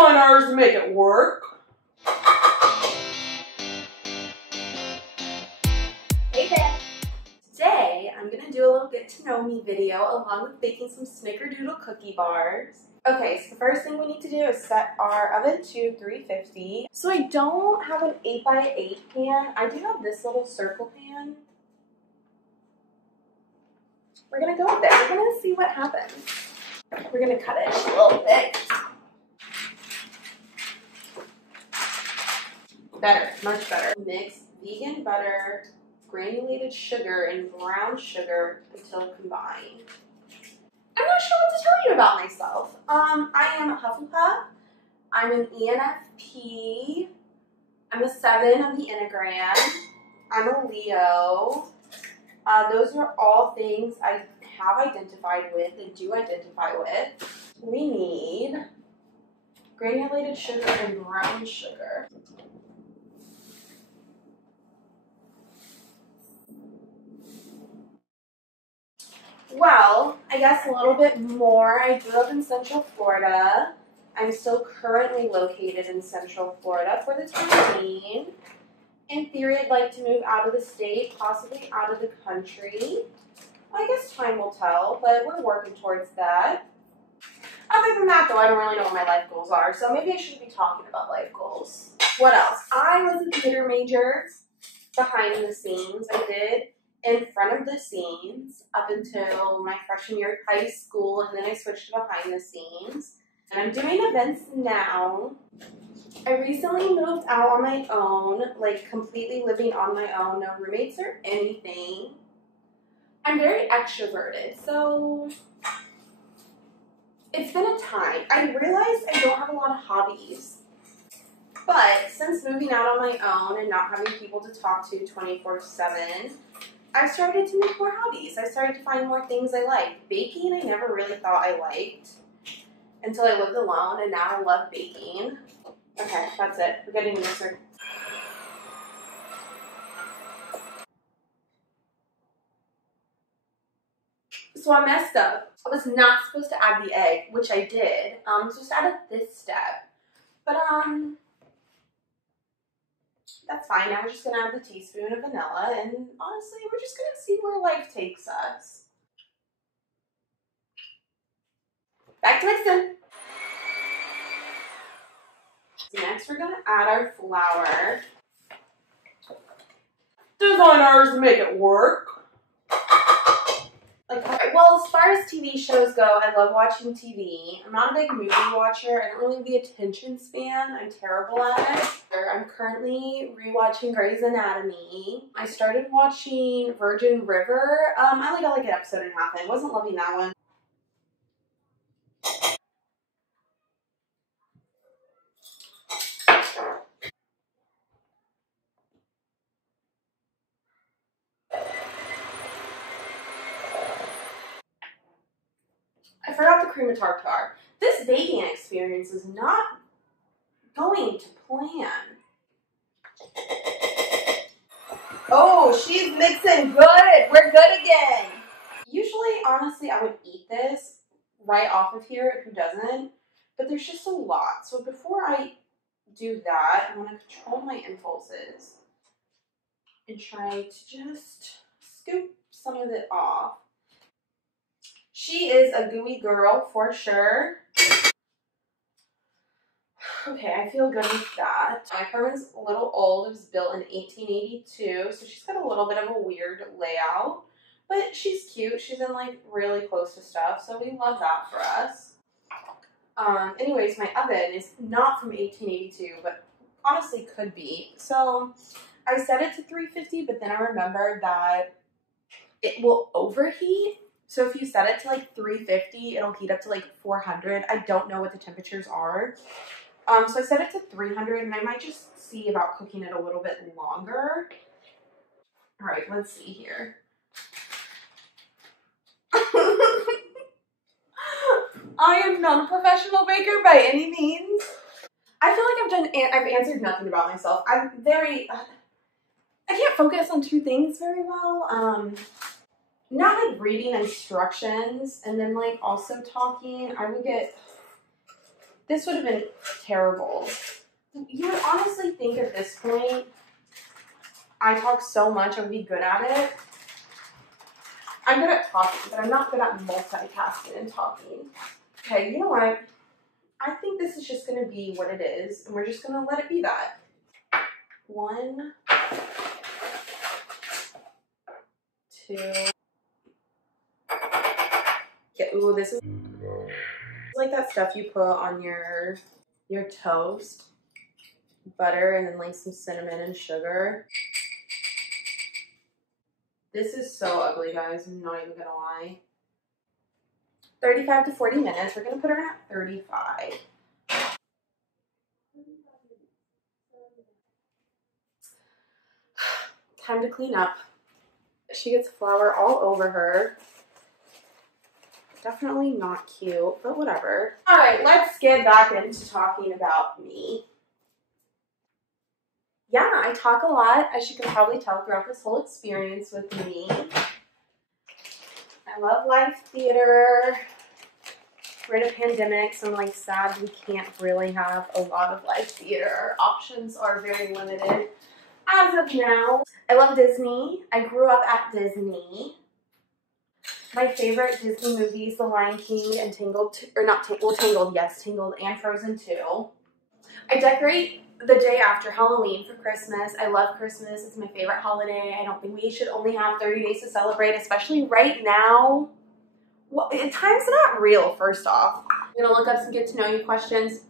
designers to make it work. Hey there. Today, I'm gonna do a little get to know me video along with baking some snickerdoodle cookie bars. Okay, so the first thing we need to do is set our oven to 350. So I don't have an 8x8 pan. I do have this little circle pan. We're gonna go with it. We're gonna see what happens. We're gonna cut it a little bit. Better, much better. Mix vegan butter, granulated sugar, and brown sugar until combined. I'm not sure what to tell you about myself. I am a Hufflepuff. I'm an ENFP. I'm a 7 of the Enneagram. I'm a Leo. Those are all things I have identified with and do identify with. We need granulated sugar and brown sugar. Well, I guess a little bit more. I grew up in Central Florida. I'm still currently located in Central Florida for the time being. In theory, I'd like to move out of the state, possibly out of the country. I guess time will tell, but we're working towards that. Other than that, though, I don't really know what my life goals are, so maybe I shouldn't be talking about life goals. What else? I was a theater major behind the scenes. I did in front of the scenes up until my freshman year of high school, and then I switched to behind the scenes. And I'm doing events now. I recently moved out on my own, like completely living on my own, no roommates or anything. I'm very extroverted, so it's been a time. I realized I don't have a lot of hobbies. But since moving out on my own and not having people to talk to 24/7, I've started to make more hobbies. I started to find more things I like. Baking, I never really thought I liked until I lived alone, and now I love baking. Okay, that's it. We're getting a mixer. So I messed up. I was not supposed to add the egg, which I did. I was supposed to add this step. But, that's fine. Now we're just gonna add the teaspoon of vanilla, and honestly, we're just gonna see where life takes us. Back to mixing. So next, we're gonna add our flour. Designers make it work. Well, as far as TV shows go, I love watching TV. I'm not a big movie watcher. I don't really have the attention span. I'm terrible at it. I'm currently rewatching Grey's Anatomy. I started watching Virgin River. I only got like an episode and a half in. Wasn't loving that one. I forgot the cream of tartar. This baking experience is not going to plan. Oh, she's mixing good. We're good again. Usually, honestly, I would eat this right off of here. Who doesn't? But there's just a lot. So before I do that, I'm going to control my impulses and try to just scoop some of it off. She is a gooey girl for sure. Okay, I feel good with that. My apartment's a little old. It was built in 1882, so she's got a little bit of a weird layout. But she's cute. She's in like really close to stuff, so we love that for us. Anyways, my oven is not from 1882, but honestly could be. So I set it to 350, but then I remembered that it will overheat. So if you set it to like 350, it'll heat up to like 400. I don't know what the temperatures are. So I set it to 300, and I might just see about cooking it a little bit longer. All right, let's see here. I am not a professional baker by any means. I feel like I've answered nothing about myself. I'm very, I can't focus on two things very well. Not like reading instructions and then like also talking. This would have been terrible. You would honestly think at this point, I talk so much, I would be good at it. I'm good at talking, but I'm not good at multitasking and talking. Okay, you know what? I think this is just going to be what it is, and we're just going to let it be that. 1, 2. Yeah, ooh, this is like that stuff you put on your toast. Butter and then like some cinnamon and sugar. This is so ugly, guys. I'm not even gonna lie. 35 to 40 minutes. We're gonna put her at 35. Time to clean up. She gets flour all over her. Definitely not cute, but whatever. All right, let's get back into talking about me. Yeah, I talk a lot, as you can probably tell throughout this whole experience with me. I love live theater. We're in a pandemic, so I'm like sad we can't really have a lot of live theater. Options are very limited as of now. I love Disney. I grew up at Disney. My favorite Disney movies, The Lion King and Tangled, or not Tangled, Tangled, yes, Tangled and Frozen 2. I decorate the day after Halloween for Christmas. I love Christmas. It's my favorite holiday. I don't think we should only have 30 days to celebrate, especially right now. Well, time's not real, first off. I'm gonna look up some get to know you questions,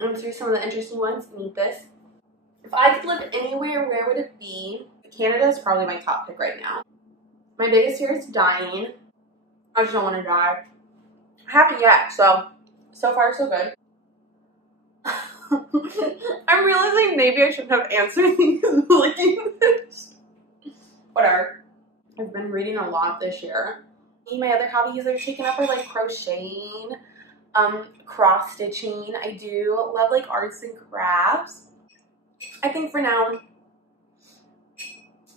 answer some of the interesting ones, and eat this. If I could live anywhere, where would it be? Canada is probably my top pick right now. My biggest fear is dying. I just don't want to die. I haven't yet, so far so good. I'm realizing maybe I shouldn't have answered these looking this. Whatever. I've been reading a lot this year. My other hobbies that are shaken up are like crocheting, cross stitching. I do love like arts and crafts. I think for now,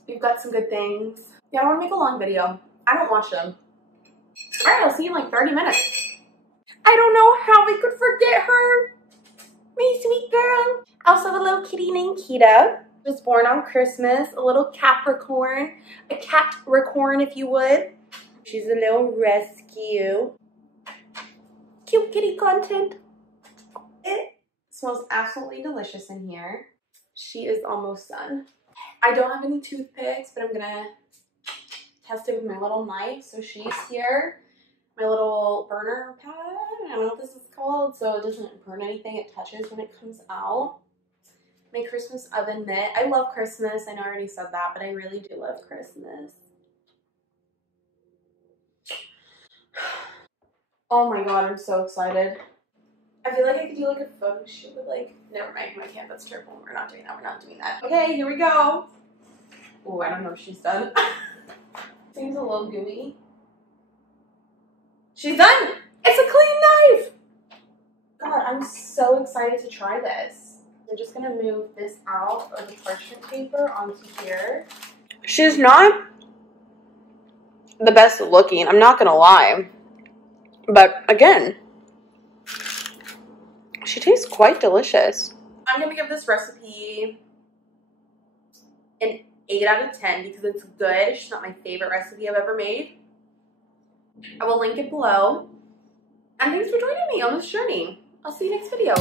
we've got some good things. Yeah, I don't want to make a long video. I don't watch them. All right, I'll see you in like 30 minutes. I don't know how we could forget her. My sweet girl. Also, a little kitty named Kita was born on Christmas. A little Capricorn. A cat-ricorn, if you would. She's a little rescue. Cute kitty content. It smells absolutely delicious in here. She is almost done. I don't have any toothpicks, but I'm gonna test it with my little knife. So she's here. My little burner pad. I don't know what this is called, so it doesn't burn anything. It touches when it comes out. My Christmas oven mitt. I love Christmas. I know I already said that, but I really do love Christmas. Oh my god, I'm so excited. I feel like I could do like a photo shoot with like, never mind, I can't, that's terrible. We're not doing that, we're not doing that. Okay, here we go. Oh, I don't know if she's done. Seems a little gooey. She's done! It's a clean knife! God, I'm so excited to try this. I'm just gonna move this out of the parchment paper onto here. She's not the best looking, I'm not gonna lie. But again, she tastes quite delicious. I'm gonna give this recipe an 8 out of 10 because it's good. It's just not my favorite recipe I've ever made. I will link it below. And thanks for joining me on this journey. I'll see you next video.